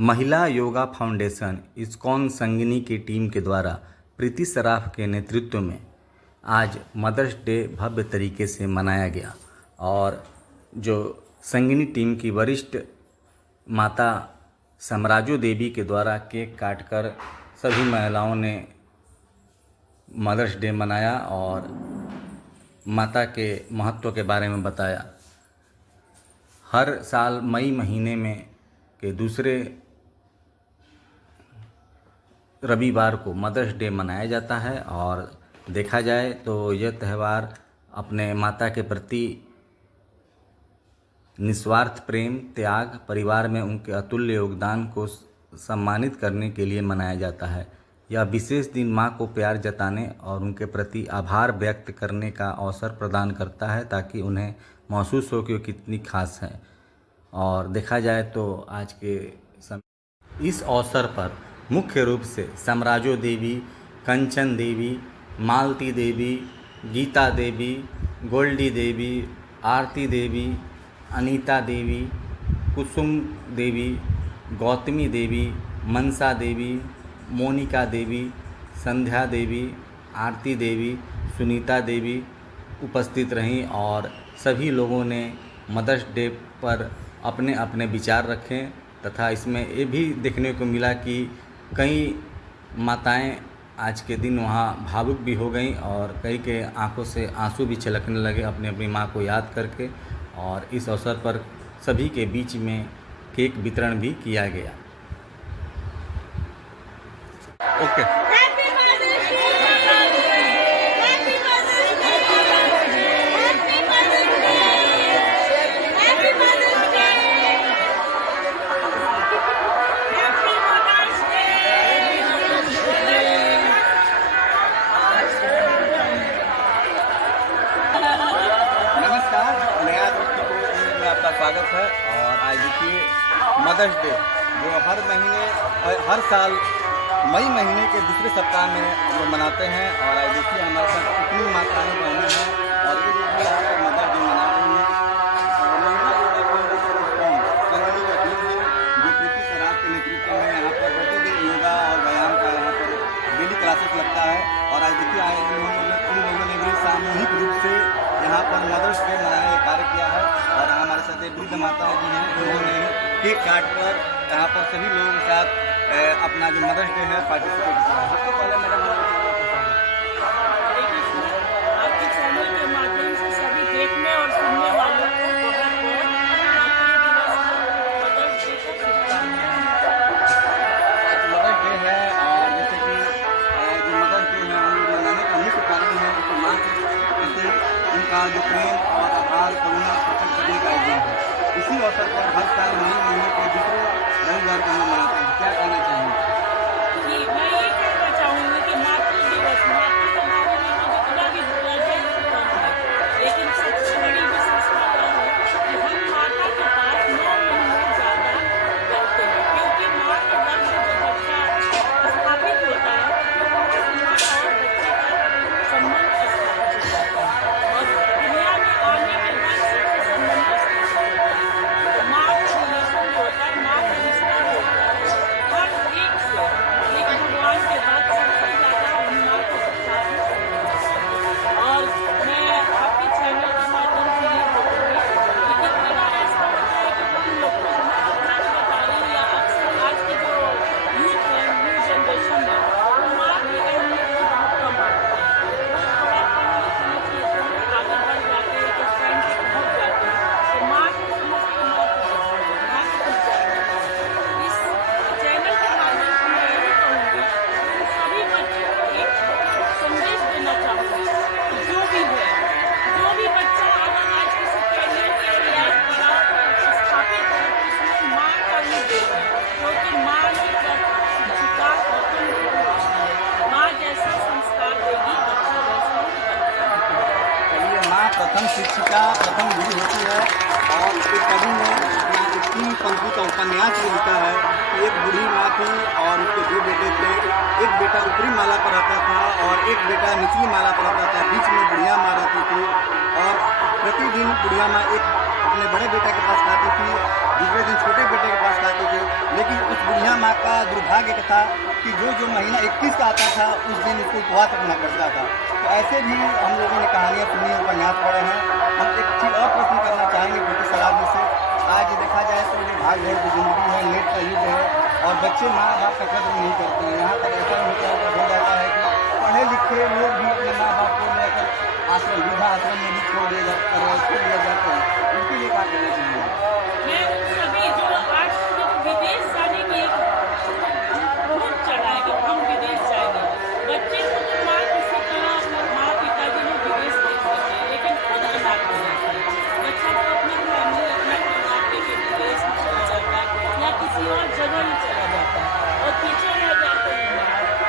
महिला yoga foundation ISKCON संगिनी की team के द्वारा प्रीति सराफ के नेतृत्व में आज मदर्स डे भव्य तरीके से मनाया गया और जो संगिनी टीम की वरिष्ठ माता समराजो देवी के द्वारा केक काटकर सभी महिलाओं ने मदर्स डे मनाया और माता के महत्व के बारे में बताया। हर साल मई महीने में के दूसरे रविवार को मदर्स डे मनाया जाता है और देखा जाए तो यह त्यौहार अपने माता के प्रति निस्वार्थ प्रेम, त्याग, परिवार में उनके अतुल्य योगदान को सम्मानित करने के लिए मनाया जाता है। यह विशेष दिन माँ को प्यार जताने और उनके प्रति आभार व्यक्त करने का अवसर प्रदान करता है ताकि उन्हें महसूस हो कि वो कितनी खास है। और देखा जाए तो आज के समय इस अवसर पर मुख्य रूप से समराजो देवी, कंचन देवी, मालती देवी, गीता देवी, गोल्डी देवी, आरती देवी, अनीता देवी, कुसुम देवी, गौतमी देवी, मनसा देवी, मोनिका देवी, संध्या देवी, आरती देवी, सुनीता देवी उपस्थित रहीं और सभी लोगों ने मदर्स डे पर अपने अपने विचार रखे तथा इसमें ये भी देखने को मिला कि कई माताएं आज के दिन वहाँ भावुक भी हो गईं और कई के आंखों से आंसू भी छलकने लगे अपनी अपनी माँ को याद करके। और इस अवसर पर सभी के बीच में केक वितरण भी किया गया। ओके। स्वागत है। और आज देखिए मदर्स डे जो हर साल मई महीने के दूसरे सप्ताह में हम लोग मनाते हैं। और आज देखिए हमारे साथ कितनी माताएं बहनें हैं और ये लोग भी यहाँ पर मदर्स डे मना रही हैं। संगठन का टीम है जो प्रीति सराफ के नेतृत्व में यहाँ पर प्रतिदिन योगा और व्यायाम का यहाँ पर डेली क्लासेस लगता है। और आज देखिए इन लोगों ने भी सामूहिक रूप से यहाँ पर मदर्स डे मनाने का कार्य किया है। और हमारे साथ वृद्ध माताएं भी हैं, उन्होंने केक काट कर यहाँ पर सभी लोगों के साथ अपना जो मदर्स डे है पार्टिसिपेट किया। सबसे पहले मैडम आपके चैनल के माध्यम से सभी देखने और सुनने वालों को मदर्स डे है। और जैसे कि जो मदर्स डे है हम लोग मनाने का मुख्य कारण है कि माँ के प्रति उनका जो प्रेम और आभार करुणा प्रकट करने का एग्जाम है। इसी अवसर पर हर साल मई महीने के दूसरे रविवार को हम मनाते हैं। क्या कहना चाहेंगे? जी, मैं ये कहना चाहूँगी कि मातृ दिवस मातृ के बारे में तो जितना भी बोला जाए उतना है, लेकिन सबसे बड़ी विशेषता यह है कि हम माता के पास 9 महीने ज़्यादा रहते हैं, क्योंकि माँ के गर्भ से जब बच्चा स्थापित होता है तो माँ और बच्चे का संबंध स्थापित होता है। और दुनिया में आने के बाद सबसे संबंध माँ का रिलेशन होता है, माँ का रिश्ता होता है। हर एक से एक भगवान के बाद सबसे ज़्यादा हम माँ के साथ हैं। और मैं आपके चैनल के माध्यम से ये बोलूँगी कि कितनी बार ऐसा होता है कि हम लोग को अपना बता रही या अक्सर आज की जो यूथ है, न्यू जनरेशन है, वो माँ की अहमियत को बहुत कम मानते हैं। थोड़ा पढ़ने लिखने की आगे बढ़ जाते हैं तो स्टैंड पे पहुँच जाते हैं तो माँ को समझ के माँ को देखते हैं, माँ को कुछ जाते हैं। इस चैनल के माध्यम से मैं यही कहूँगी कि सभी बच्चों को एक संदेश देना चाहूँगी कि जो भी बच्चा अगर आज किसी कैरियर के या पड़ाव पर स्थापित है तो इसमें माँ का ही देन है, क्योंकि माँ ही शिक्षा प्रथम गुरु है। माँ जैसा संस्कार देगी बच्चा वैसा ही बनता है। चलिए, माँ प्रथम शिक्षिका, प्रथम गुरु होती है। और एक कवि ने अपना 3 पंक्ति का उपन्यास भी लिखा है कि एक बूढ़ी माँ थी और उसके 2 बेटे थे। एक बेटा ऊपरी माला पर रहता था और एक बेटा निचली माला पर रहता था। बीच में बुढ़िया माँ रहती थी और प्रतिदिन बुढ़िया माँ एक अपने बड़े बेटा के पास खाती थी, दूसरे दिन छोटे बेटे के पास खाती थी। लेकिन उस माँ का दुर्भाग्य था कि जो महीना 21 का आता था उस दिन उसको उपवास रखना पड़ता था। तो ऐसे भी हम लोगों ने कहानियाँ सुनी, उपन्यास पढ़े हैं। हम एक चीज़ और प्रश्न करना चाहेंगे ब्रिटिश शराब से। आज देखा जाए तो ये भाग दौड़ की ज़िंदगी है, नेट का युग है और बच्चे माँ बाप का कदर नहीं करते हैं। यहाँ तक ऐसा हो जाता है कि पढ़े लिखे लोग भी अपने माँ बाप को लेकर आश्रम, वृद्धा आश्रम में भी छोड़ दिया जाते हैं। उनके लिए क्या कहना चाहिए? मैं उन सभी जो आज विदेश जाने की एक भूख चढ़ा है कि हम विदेश जाएंगे, बच्चे को तो माँ किसी तरह अपने माँ पिताजी लोग विदेश भेज देते हैं, लेकिन खुद अनाथ हो जाता है। बच्चा तो अपनी फैमिली, अपना परिवार लेके विदेश में चला जाता है या किसी और जगह ही चला जाता है और पीछे रह जाते हैं माँ पिता।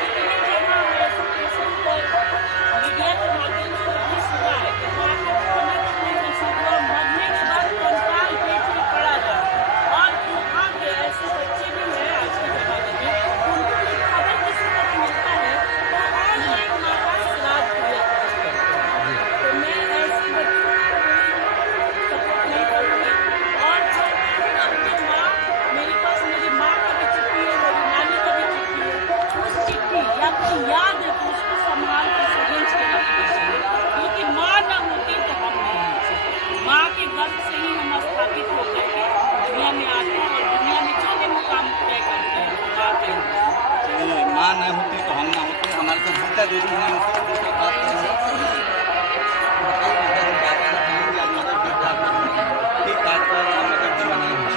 कितनी जगह ऐसे केसेस पर मीडिया के माध्यम से भी सुना है कि माँ को खाना नहीं नसीब हुआ, मरने के बाद कंकाल पेट में पड़ा जाए। और वहाँ के ऐसे बच्चे भी हैं आज के ज़माने में, उनको भी खबर किसी तरह मिलता है तो ऑनलाइन माता श्राद्ध क्रिया करते हैं। तो मैं ऐसे बच्चों को सपोर्ट नहीं करूँगी। और जब अपनी माँ, मेरे पास मेरी माँ की भी चिट्ठी है, मेरी नानी की भी चिट्ठी है, उस चिट्ठी या कोई याद है तो उसको संभाल कर सहेज के रखना चाहिए, क्योंकि माँ न होती तो हम नहीं होते। माँ के गर्भ से ही हम स्थापित होकर के दुनिया में आते हैं और दुनिया में जो भी मुकाम तय करते हैं वो माँ का ही होता है। चलिए, माँ न होती तो हम ना होते। हमारे साथ गीता देवी हैं, उनसे भी बात करेंगे। ठीक बात पर मदद जी बनाए हैं।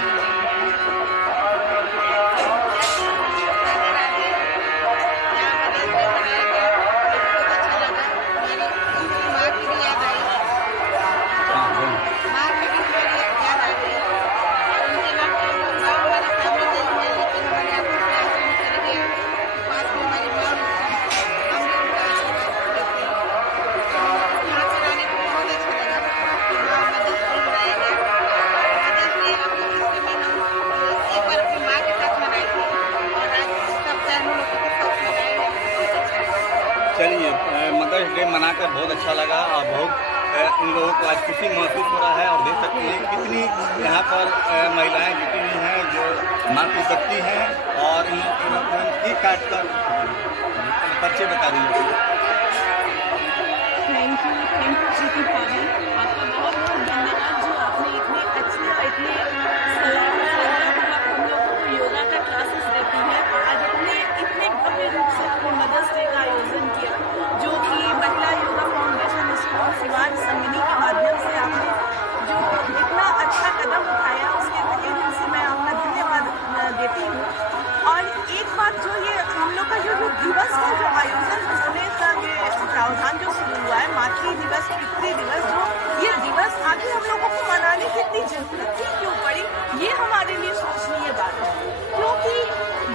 चलिए, मदर्स डे मनाकर बहुत अच्छा लगा और बहुत इन लोगों को आज खुशी महसूस हो रहा है। और देख सकते हैं कितनी यहाँ पर महिलाएं जुटी हुई हैं जो मातृशक्ति हैं और इनकी काट कर पर्चे बता रही है। थैंक यू प्रीति भाभी, आपका बहुत बहुत धन्यवाद जो आपने इतने अच्छे और इतने सलाहपूर्वक हम लोगों को योगा का क्लासेस देती है। आज अपने इतने भव्य रूप से अपने मदर्स डे का आयोजन किया, जो कि महिला योगा फाउंडेशन स्कूल सिवान संगिनी के माध्यम से आपने जो इतना अच्छा कदम उठाया, उसके तहे दिल से मैं अपना धन्यवाद देती हूँ। और एक बात जो ये हम लोग का जो दिवस का जो आयोजन होने का ये प्रावधान जो शुरू हुआ है, मातृ दिवस, पितृ दिवस, जो ये दिवस आगे हम लोगों को मनाने की इतनी जरूरत थी क्यों पड़ी, ये हमारे लिए सोचनीय बात है। क्योंकि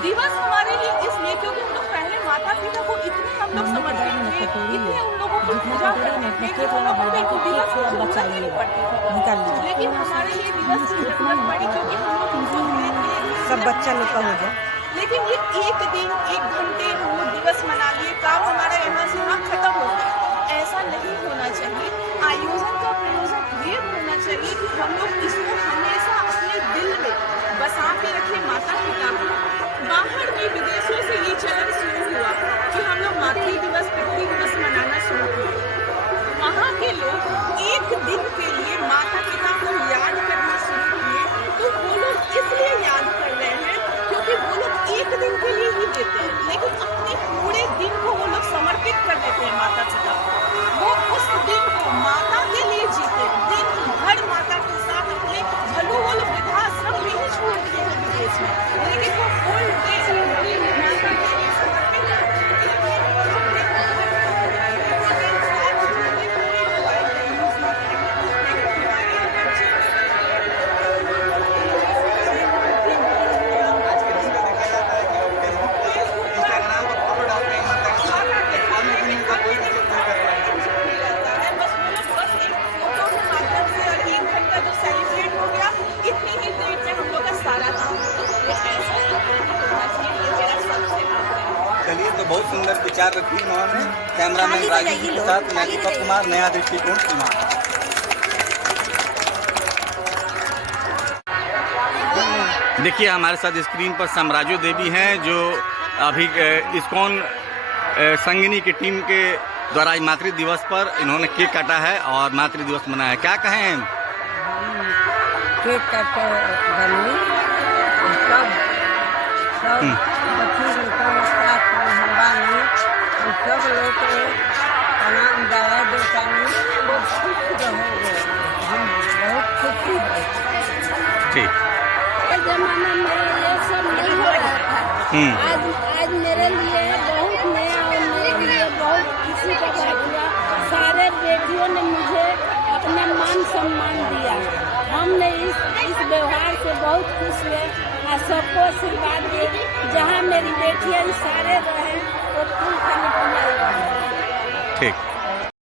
दिवस हमारे लिए इसलिए क्योंकि हम लोग पहले माता पिता को इतने हम लोग समझते थे, इतने उन लोगों को पूजा करते थे कि हम लोगों को एक दिवस की जरूरत नहीं पड़ती थी। लेकिन हमारे लिए दिवस की जरूरत पड़ी क्योंकि हम लोग सोचते थे सब बच्चा लोग का हो जाए। लेकिन ये एक दिन 1 घंटे हम लोग दिवस मना लिए, काम हमारा यहाँ से वहाँ खत्म हो गया, ऐसा नहीं होना चाहिए। आयोजन का प्रयोजन ये होना चाहिए कि हम लोग इसको हमेशा अपने दिल में बसा के रखें। माता पिता को बाहर में विदेशों से ये चलन शुरू हुआ कि हम लोग मातृ दिवस, पितृ दिवस मनाना शुरू किए। वहाँ के लोग एक दिन के लिए माता पिता को याद करना शुरू किए, तो वो लोग इसलिए याद कर रहे हैं क्योंकि वो लोग एक दिन के लिए ही देते हैं, लेकिन अपने पूरे दिन को वो लोग समर्पित कर देते हैं माता पिता को। वो उस दिन को माता के लिए जीते, दिन भर माता के साथ अपने भलो वो लोग वृद्धाश्रम में ही छोड़ दिए हैं विदेश में, लेकिन वो फुल डे माता के लिए समर्पित चलिए, तो बहुत सुंदर विचार रखी उन्होंने। कैमरामैन राजीव जी के साथ मैं दीपक कुमार, नया दृष्टिकोण सीमा। देखिए हमारे साथ स्क्रीन पर साम्राज्यो देवी हैं जो अभी इस्कॉन संगिनी की टीम के द्वारा आज मातृ दिवस पर इन्होंने केक काटा है और मातृ दिवस मनाया है। क्या कहें? केक काटे बनी सब बच्ची लोग साथ में हमारी सब लोग प्रणाम दादा देवता खुश रहोगे, हम बहुत खुशी है। ठीक। जमाना में ये सब नहीं हो रहा था। आज मेरे लिए बहुत नया और मेरे लिए बहुत खुशी का बात हुआ। सारे बेटियों ने मुझे अपना मान सम्मान दिया। हमने इस व्यवहार से बहुत खुश हुए और सबको आशीर्वाद दी। जहाँ मेरी बेटियां सारे रहे वो फूल खाने को नहीं रहे। ठीक।